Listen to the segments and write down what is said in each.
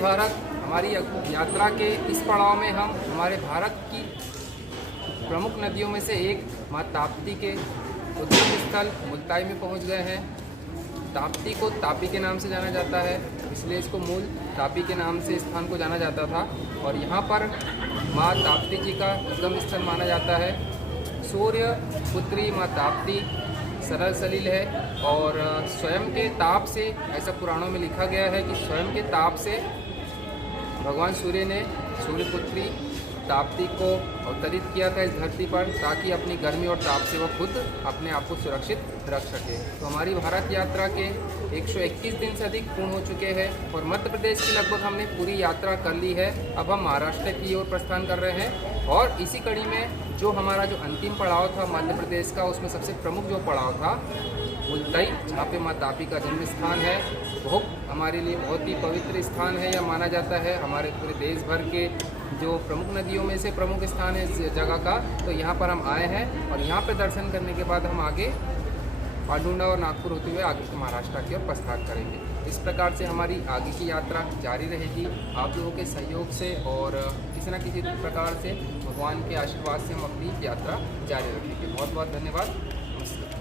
भारत हमारी यात्रा के इस पड़ाव में हम हमारे भारत की प्रमुख नदियों में से एक माँ ताप्ती के उद्गम स्थल मुल्ताई में पहुंच गए हैं। ताप्ती को तापी के नाम से जाना जाता है, इसलिए इसको मूल तापी के नाम से स्थान को जाना जाता था और यहाँ पर माँ ताप्ती जी का उद्गम स्थल माना जाता है। सूर्य पुत्री माँ ताप्ती सरल सलील है और स्वयं के ताप से, ऐसा पुराणों में लिखा गया है कि स्वयं के ताप से भगवान सूर्य ने सूर्यपुत्री ताप्ती को अवतरित किया था इस धरती पर, ताकि अपनी गर्मी और ताप से वो खुद अपने आप को सुरक्षित रख सके। तो हमारी भारत यात्रा के 121 दिन से अधिक पूर्ण हो चुके हैं और मध्य प्रदेश की लगभग हमने पूरी यात्रा कर ली है। अब हम महाराष्ट्र की ओर प्रस्थान कर रहे हैं और इसी कड़ी में जो हमारा जो अंतिम पड़ाव था मध्य प्रदेश का, उसमें सबसे प्रमुख जो पड़ाव था मुल्ताई, जहाँ पे माँ तापी का जन्म स्थान है, वो हमारे लिए बहुत ही पवित्र स्थान है। यह माना जाता है हमारे पूरे देश भर के जो प्रमुख नदियों में से प्रमुख स्थान है इस जगह का। तो यहाँ पर हम आए हैं और यहाँ पे दर्शन करने के बाद हम आगे पांडुंडा और नागपुर होते हुए आगे महाराष्ट्र की ओर प्रस्थान करेंगे। इस प्रकार से हमारी आगे की यात्रा जारी रहेगी आप लोगों के सहयोग से और किसी न किसी प्रकार से भगवान के आशीर्वाद से हम अपनी यात्रा जारी रखेंगे। बहुत बहुत धन्यवाद। नमस्कार।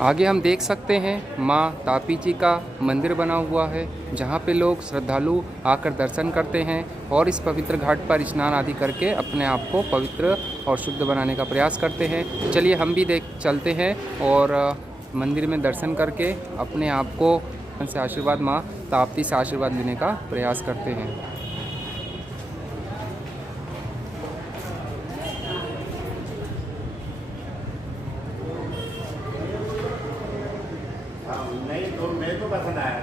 आगे हम देख सकते हैं माँ तापी जी का मंदिर बना हुआ है, जहाँ पे लोग श्रद्धालु आकर दर्शन करते हैं और इस पवित्र घाट पर स्नान आदि करके अपने आप को पवित्र और शुद्ध बनाने का प्रयास करते हैं। चलिए हम भी चलते हैं और मंदिर में दर्शन करके अपने आप को से आशीर्वाद माँ ताप्ती से आशीर्वाद लेने का प्रयास करते हैं। मेरे को पसंद आया।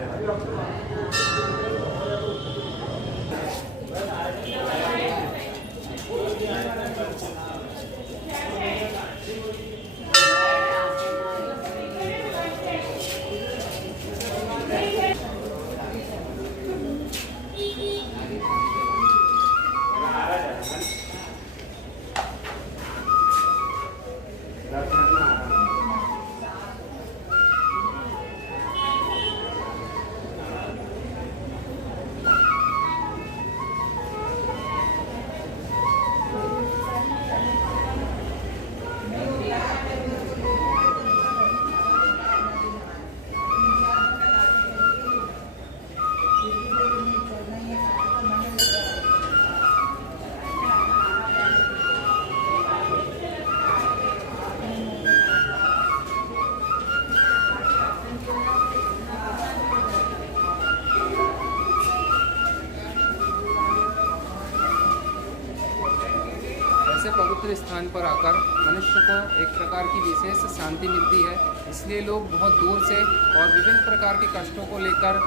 पवित्र स्थान पर आकर मनुष्य को एक प्रकार की विशेष शांति मिलती है, इसलिए लोग बहुत दूर से और विभिन्न प्रकार के कष्टों को लेकर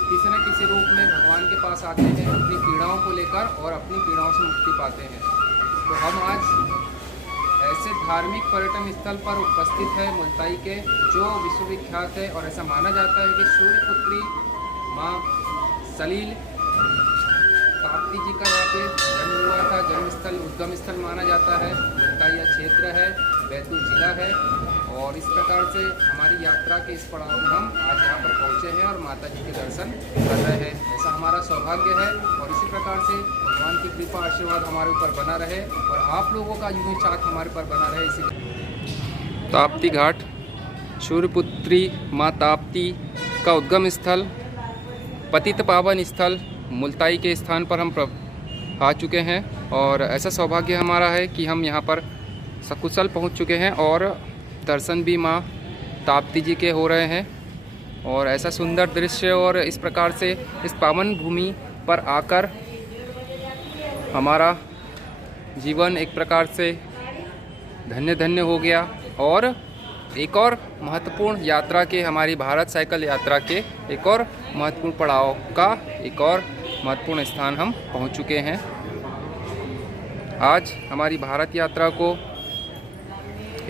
किसी न किसी रूप में भगवान के पास आते हैं, अपनी पीड़ाओं को लेकर और अपनी पीड़ाओं से मुक्ति पाते हैं। तो हम आज ऐसे धार्मिक पर्यटन स्थल पर उपस्थित है मुल्ताई के, जो विश्वविख्यात है और ऐसा माना जाता है कि सूर्यपुत्री माँ सलील ताप्ती जी का यहाँ पे जन्म हुआ था। जन्म स्थल उद्गम स्थल माना जाता है। मुल्ताई यह क्षेत्र है, बैतूल जिला है और इस प्रकार से हमारी यात्रा के इस पड़ाव में हम आज यहाँ पर पहुँचे हैं और माता जी के दर्शन कर रहे हैं। ऐसा हमारा सौभाग्य है और इसी प्रकार से भगवान की कृपा आशीर्वाद हमारे ऊपर बना रहे और आप लोगों का यूं ही साथ हमारे ऊपर बना रहे। इसी ताप्ती घाट सूर्यपुत्री माँ ताप्ती का उद्गम स्थल, पतित पावन स्थल मुल्ताई के स्थान पर हम आ चुके हैं और ऐसा सौभाग्य हमारा है कि हम यहाँ पर सकुशल पहुँच चुके हैं और दर्शन भी माँ ताप्ती जी के हो रहे हैं। और ऐसा सुंदर दृश्य और इस प्रकार से इस पावन भूमि पर आकर हमारा जीवन एक प्रकार से धन्य धन्य हो गया और एक और महत्वपूर्ण यात्रा के, हमारी भारत साइकिल यात्रा के एक और महत्वपूर्ण पड़ाव का एक और महत्वपूर्ण स्थान हम पहुंच चुके हैं। आज हमारी भारत यात्रा को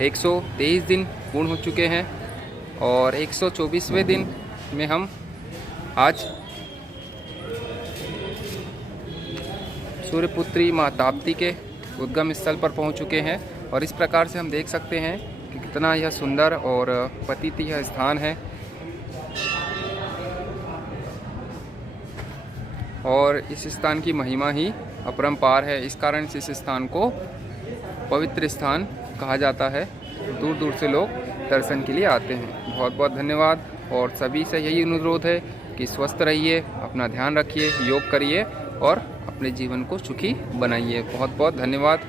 123 दिन पूर्ण हो चुके हैं और 124वें दिन में हम आज सूर्यपुत्री माँ ताप्ती के उद्गम स्थल पर पहुंच चुके हैं। और इस प्रकार से हम देख सकते हैं कि कितना यह सुंदर और पतित यह स्थान है। और इस स्थान की महिमा ही अपरंपार है। इस कारण से इस स्थान को पवित्र स्थान कहा जाता है। दूर दूर से लोग दर्शन के लिए आते हैं। बहुत बहुत धन्यवाद। और सभी से यही अनुरोध है कि स्वस्थ रहिए, अपना ध्यान रखिए, योग करिए और अपने जीवन को सुखी बनाइए। बहुत बहुत धन्यवाद।